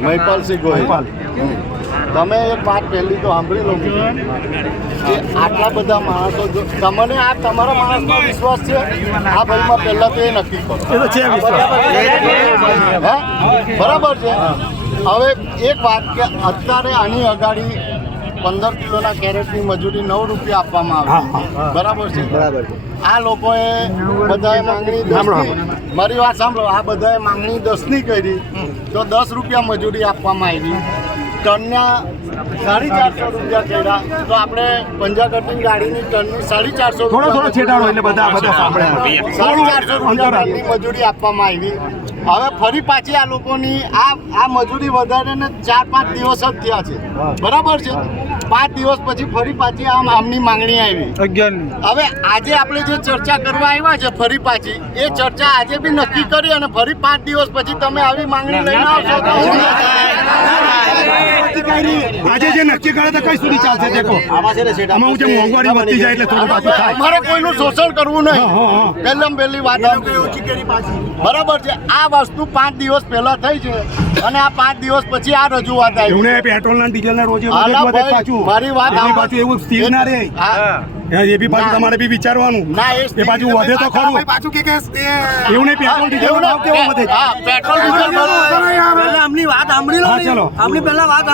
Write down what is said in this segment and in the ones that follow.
મહિપાલસિંહ ગોહિલ, તમે એક વાત પહેલી તો સાંભળી લો કે આટલા બધા માણસો તમને આ તમારા માણસમાં વિશ્વાસ છે? આ ભાઈમાં પહેલા તો એ નક્કી કરો. હા, બરાબર છે. હવે એક વાત કે અત્યારે આની અગાડી 15 કિલોના કેરેટની મજૂરી 9 રૂપિયા આપવામાં આવે. બરાબર છે. બરાબર છે. આ લોકોએ બધાએ માંગણી 10ની, મારી વાત સાંભળો, આ બધાએ માંગણી 10ની કરી તો 10 રૂપિયા મજૂરી આપવામાં આવી. ટનના 450 રૂપિયા કર્યા તો આપણે પંજા કટિંગ ગાડીની ટનની 450 ટનની મજૂરી આપવામાં આવી. હવે ફરી પાછી આ લોકોની આ મજૂરી વધારીને 4-5 દિવસ જ થયા છે. બરાબર છે. 5 દિવસ પછી ફરી પાછી આમની માંગણી આવી. હવે આજે આપણે જે ચર્ચા કરવા આવ્યા છે ફરી પાછી એ ચર્ચા આજે બી નક્કી કરી અને ફરી 5 દિવસ પછી તમે આવી માંગણી લઈને આવશો તો આજે જે નક્કી કરે તો કઈ સુધી ચાલશે? દેખો આમાં જે મોંઘવારી વધતી જાય એટલે થોડું પાછું થાય. અમારે કોઈનું શોષણ કરવું નહીં. પહેલી વાત બરાબર છે. આ વસ્તુ 5 દિવસ પહેલા થઈ છે અને આ 5 દિવસ પછી આ રજૂઆત આવી. પેટ્રોલ ના ડીઝલ ના રોજે મારી વાત પાછું એવું સ્થિર ના રહે. એ બી પાછું તમારે બી વિચારવાનું. એ પાછું વધે તો ખરું. પાછું કે એવું નહીં. પેટ્રોલ ડીઝલ નો ભાવ કેવો વધે? પેટ્રોલ ડીઝલ આમની વાત સાંભળી લો. આમની પહેલા વાત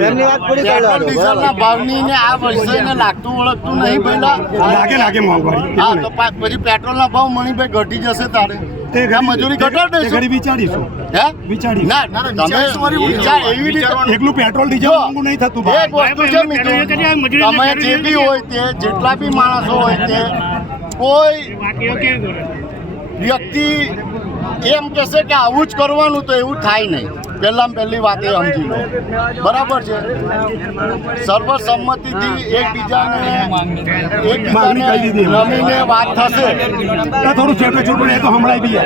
પેટ્રોલ ડીઝલ ના ભાવની ને આ વર્ષે લાગતું ઓળખતું નહીં પહેલા લાગે મોંઘવારી. હા, તો પછી પેટ્રોલ ના ભાવ મણીભાઈ ઘટી જશે તારે મજૂરી ઘટાડ દઈશું. વિચારીશું. હે વિચારી ના તમે એવી રીતે એકલું પેટ્રોલ ડીઝલ મોંઘું નહીં થતું. એક વસ્તુ છે મિત્રો, તમે જે બી હોય તે જેટલા બી માણસો હોય તે કોઈ વ્યક્તિ એમ કહેશે કે આવું જ કરવાનું તો એવું થાય નહીં. પહેલી વાત એ સમજી લો. બરાબર છે. સર્વસંમતિથી એકબીજાને નમીને વાત થશે. થોડું છેટો છૂટું તો હમણાં બી